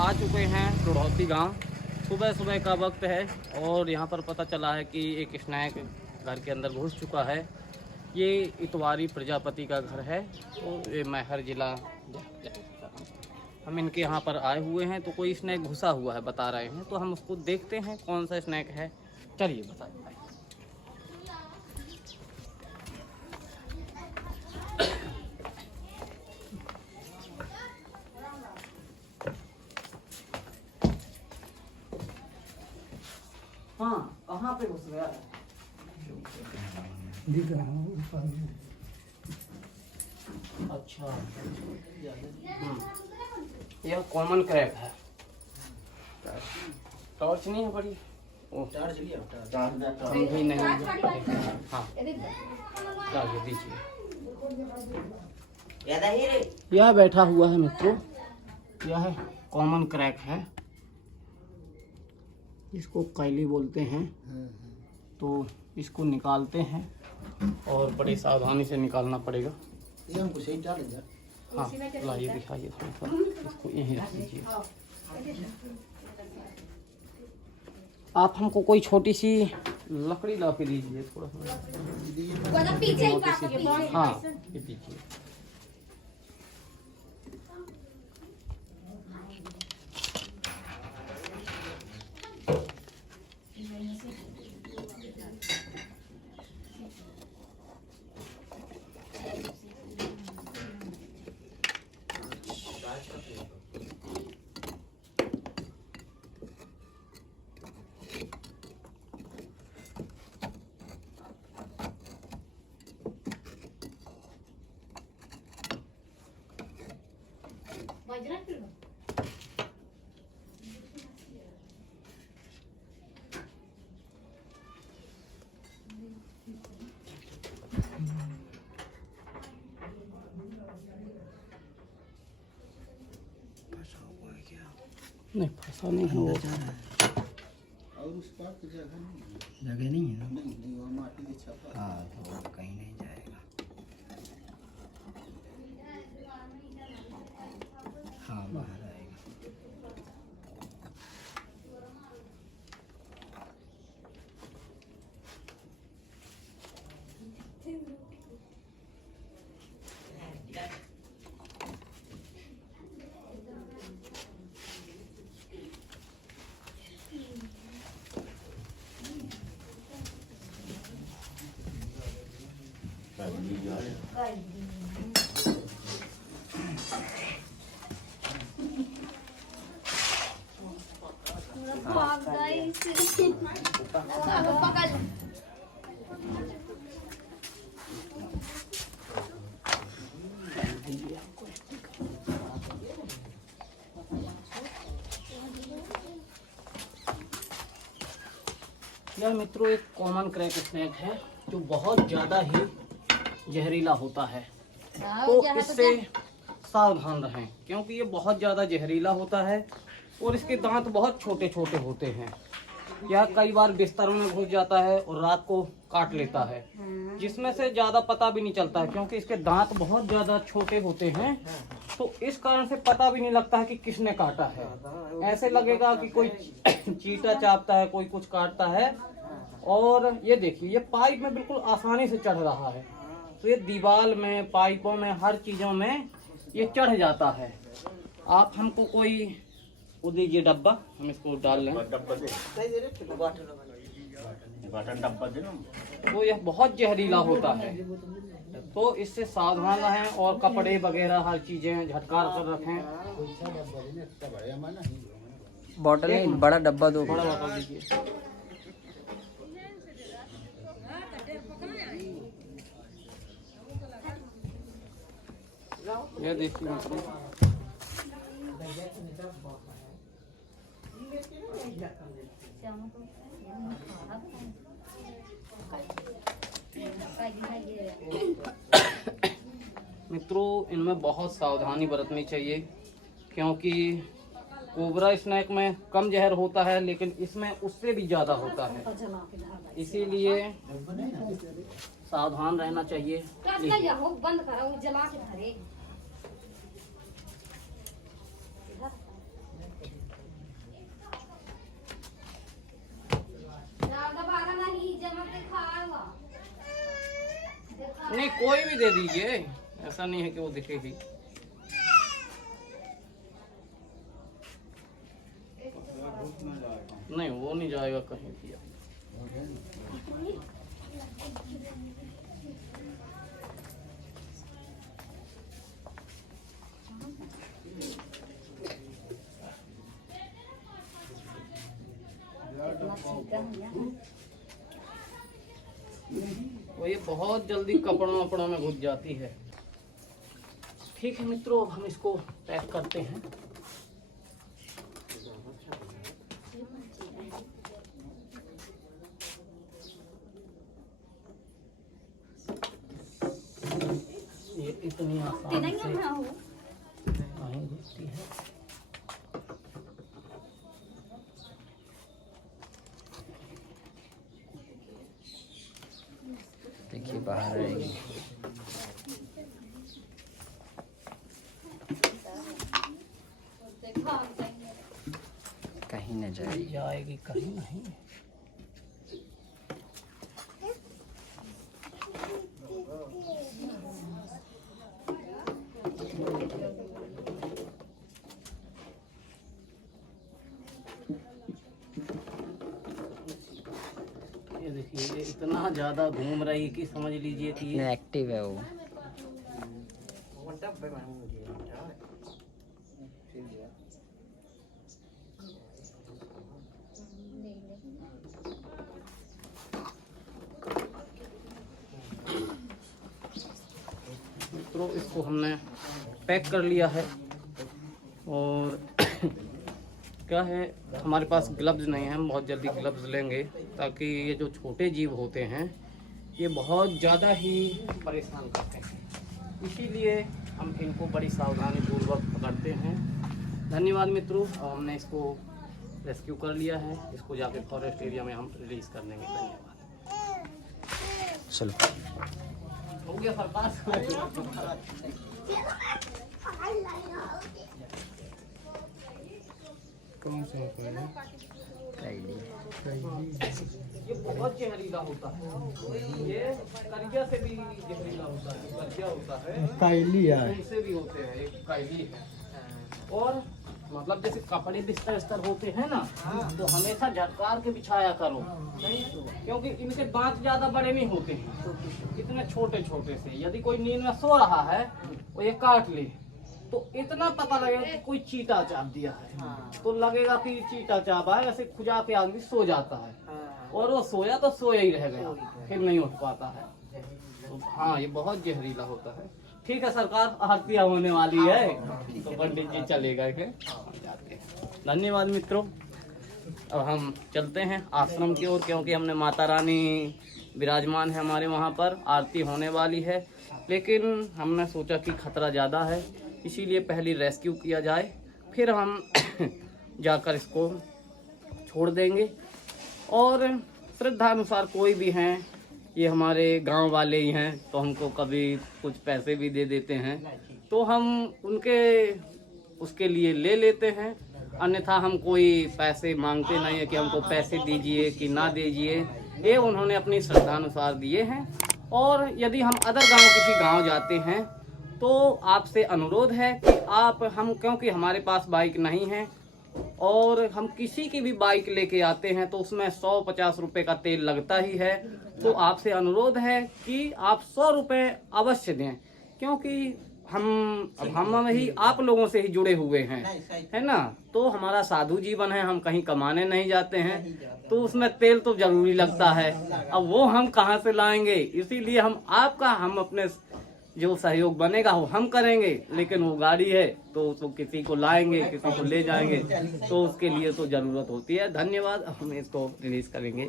आ चुके हैं रुढ़ौती गांव। सुबह सुबह का वक्त है और यहाँ पर पता चला है कि एक स्नैक घर के अंदर घुस चुका है। ये इतवारी प्रजापति का घर है और ये मैहर जिला हम इनके यहाँ पर आए हुए हैं। तो कोई स्नैक घुसा हुआ है बता रहे हैं, तो हम उसको देखते हैं कौन सा स्नैक है। चलिए बताइए। हाँ, कहाँ पे घुस गया है? दिख रहा हूँ ऊपर में। अच्छा, यह कॉमन क्रैक है। टॉर्च नहीं है बड़ी? टॉर्च भी नहीं। हाँ, डालिए दीजिए। यह बैठा हुआ है मित्रों, यह कॉमन क्रैक है, इसको कैली बोलते हैं। तो इसको निकालते हैं और बड़ी सावधानी से निकालना पड़ेगा। ये हमको सही डाल दे। हाँ, लाइए दिखाइए थोड़ा सा, इसको यहीं रख दीजिए। आप हमको कोई छोटी सी लकड़ी ला के दीजिए, थोड़ा सा पीछे। हाँ, ये दीजिए। नहीं, फंसा नहीं है वो। और उस पार तो जगह नहीं है। नहीं, वो माटी की छप्पर। हाँ, तो कहीं नहीं जाएगा। हाँ, बाहर आएगा। यह मित्रों एक कॉमन क्रैक स्नैक है जो बहुत ज़्यादा ही जहरीला होता है। तो इससे सावधान रहें, क्योंकि ये बहुत ज़्यादा जहरीला होता है और इसके दांत बहुत छोटे छोटे होते हैं। यह कई बार बिस्तरों में घुस जाता है और रात को काट लेता है, जिसमें से ज़्यादा पता भी नहीं चलता है, क्योंकि इसके दांत बहुत ज़्यादा छोटे होते हैं। तो इस कारण से पता भी नहीं लगता है कि किसने काटा है। ऐसे लगेगा कि कोई चींटा चापता है, कोई कुछ काटता है। और ये देखिए, ये पाइप में बिल्कुल आसानी से चढ़ रहा है। तो ये दीवार में, पाइपों में, हर चीज़ों में ये चढ़ जाता है। आप हमको कोई वो दीजिए डब्बा, हम इसको डाल लें। तो यह बहुत जहरीला होता है, तो इससे सावधान रहें और कपड़े वगैरह हर चीज़ें झटकार कर रखें। बॉटल नहीं, बड़ा डब्बा दो। बड़ा बता दीजिए। ये देखिए मित्रों, इनमें बहुत सावधानी बरतनी चाहिए, क्योंकि कोबरा स्नैक में कम जहर होता है, लेकिन इसमें उससे भी ज़्यादा होता है। इसीलिए सावधान रहना चाहिए। दे दीजिए, ऐसा नहीं है कि वो दिखेगी। नहीं वो नहीं जाएगा कहीं भी। वो ये बहुत जल्दी कपड़ों वपड़ों में घुस जाती है। ठीक है मित्रों, अब हम इसको पैक करते हैं। ये इतनी आसान से नहीं घुसती है। देखिए बाहर आएगी। कहीं न जाएगी कहीं नहीं। ये देखिए, ये इतना ज्यादा घूम रही कि समझ लीजिए कि ये एक्टिव है वो। तो इसको हमने पैक कर लिया है। और क्या है, हमारे पास ग्लव्स नहीं हैं, हम बहुत जल्दी ग्लव्स लेंगे, ताकि ये जो छोटे जीव होते हैं ये बहुत ज़्यादा ही परेशान करते हैं, इसीलिए हम इनको बड़ी सावधानी पूर्वक पकड़ते हैं। धन्यवाद मित्रों, और हमने इसको रेस्क्यू कर लिया है। इसको जाके फॉरेस्ट एरिया में हम रिलीज कर देंगे। धन्यवाद। चलो हो गया सरकार। कौन सा ये बहुत जहरीला होता है। ये करिया से भी जहरीला होता है। करिया होता है, काइली है, उनसे भी होते हैं। एक काइली है। और मतलब जैसे कपड़े बिस्तर होते हैं ना, तो हमेशा झटकार के बिछाया करो, क्योंकि इनके दांत ज्यादा बड़े नहीं होते हैं, इतने छोटे छोटे से। यदि कोई नींद में सो रहा है, वो ये काट ले, तो इतना पता लगेगा कि कोई चीटा चाप दिया है। तो लगेगा कि चीटा चापा है, ऐसे खुजा के आदमी सो जाता है, और वो सोया तो सोया ही रह गया, फिर नहीं उठ पाता है। तो हाँ, ये बहुत जहरीला होता है। ठीक है सरकार, आरतियाँ होने वाली है, तो पंडित जी चले गए हैं, जाते हैं। धन्यवाद मित्रों, अब हम चलते हैं आश्रम की ओर, क्योंकि हमने माता रानी विराजमान है हमारे वहाँ पर, आरती होने वाली है। लेकिन हमने सोचा कि खतरा ज़्यादा है, इसीलिए पहले रेस्क्यू किया जाए, फिर हम जाकर इसको छोड़ देंगे। और श्रद्धानुसार कोई भी हैं, ये हमारे गांव वाले ही हैं, तो हमको कभी कुछ पैसे भी दे देते हैं, तो हम उनके उसके लिए ले लेते हैं। अन्यथा हम कोई पैसे मांगते नहीं है कि हमको पैसे दीजिए कि ना दीजिए, ये उन्होंने अपनी श्रद्धानुसार दिए हैं। और यदि हम अदर गांव किसी गांव जाते हैं, तो आपसे अनुरोध है कि क्योंकि हमारे पास बाइक नहीं है, और हम किसी की भी बाइक लेके आते हैं तो उसमें 150 रुपये का तेल लगता ही है। तो आपसे अनुरोध है कि आप 100 रुपये अवश्य दें, क्योंकि हम ही आप लोगों से ही जुड़े हुए हैं, है ना। तो हमारा साधु जीवन है, हम कहीं कमाने नहीं जाते हैं, तो उसमें तेल तो जरूरी लगता है। अब वो हम कहाँ से लाएंगे, इसीलिए हम अपने जो सहयोग बनेगा वो हम करेंगे, लेकिन वो गाड़ी है तो उसको किसी को लाएंगे, किसी को ले जाएंगे, तो उसके लिए तो जरूरत होती है। धन्यवाद, हम इसको रिलीज करेंगे।